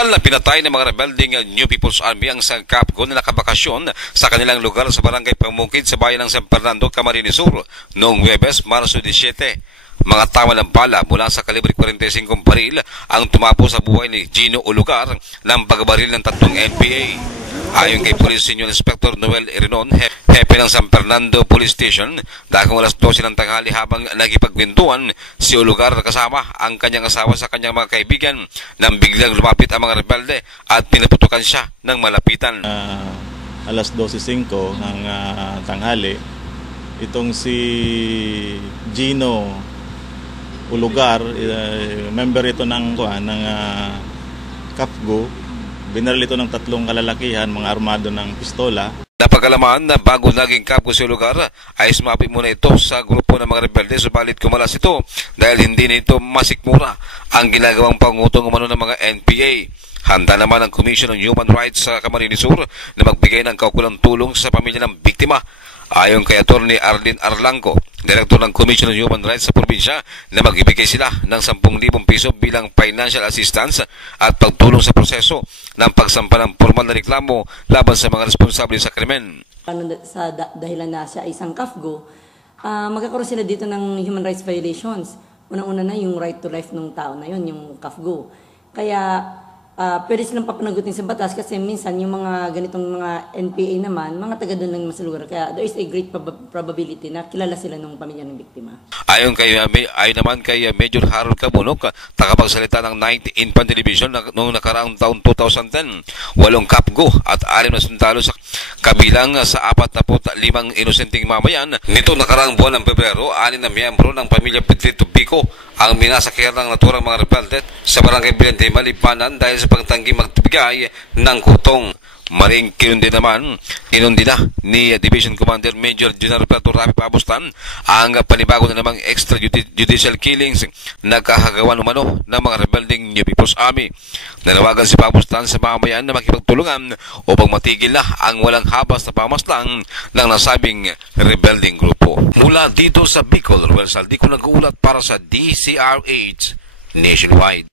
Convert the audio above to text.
Total na pinatay ng mga rebelding New People's Army ang Capgo na nakabakasyon sa kanilang lugar sa barangay Pamukid sa bayan ng San Fernando, Camarines Sur noong Huwebes, Marso 17. Mga tama ng bala mula sa kalibre 45 baril ang tumapo sa buhay ni Gino Ulugar ng pagbaril ng 3 NPA. Ayon kay Police Senior Inspector Noel Irinon, hepe ng San Fernando Police Station, dakong alas 12 ng tanghali habang nagipagkwentuhan si Ulugar kasama ang kanyang asawa sa kanyang mga kaibigan nang biglang lumapit ang mga rebelde at pinaputukan siya ng malapitan. Alas 12:05 ng tanghali, itong si Gino Ulugar, member ito ng Capgo, binaril ito ng 3 kalalakihan, mga armado ng pistola. Napagalaman na bago naging Capgo si Ulugar ay sumapit muna ito sa grupo ng mga rebelde, subalit kumalas ito dahil hindi nito masikmura ang ginagawang pangutong umano ng mga NPA. Handa naman ang Commission on Human Rights sa Camarines Sur na magbigay ng kaukulang tulong sa pamilya ng biktima. Ayon kay Atty. Arlene Arlanco, Direktor ng Commission on Human Rights sa probinsya, na magbibigay sila ng 10,000 piso bilang financial assistance at pagtulong sa proseso ng pagsampa ng formal na reklamo laban sa mga responsable sa krimen. Sa dahilan na siya isang Capgo, magkakaroon sila dito ng human rights violations. Unang-una na yung right to life ng tao na yun, yung Capgo. Kaya pwede silang papanagutin sa batas kasi minsan yung mga ganitong mga NPA naman, mga taga doon lang sa lugar. Kaya there is a great probability na kilala sila ng pamilya ng biktima. Ayon naman kay Major Harold Cabunok, tagapagsalita ng 9th Infantry Division noong nakaraang taon 2010, 8 Capgo at 6 na sundalo sa kabilang sa 45 inosenteng mamayan. Nito nakaraang buwan ng Pebrero, 6 na miyembro ng pamilya Petrito Pico ang minasakyan ng naturang mga rebelde sa barangay Bilente, Malipanan dahil sa pagtanggi magbigay ng kutong. Maring kinundi na ni Division Commander Major General Plato Rafi Pabustan ang panibago na namang extrajudicial killings na kahagawan umano ng mga rebelding New People's Army. Nanawagan si Pabustan sa mamayan na makipagtulungan upang matigil na ang walang habas na pamaslang ng nasabing rebelding grupo. Mula dito sa Bicol, Ruel Saldico nag-uulat para sa DCRH Nationwide.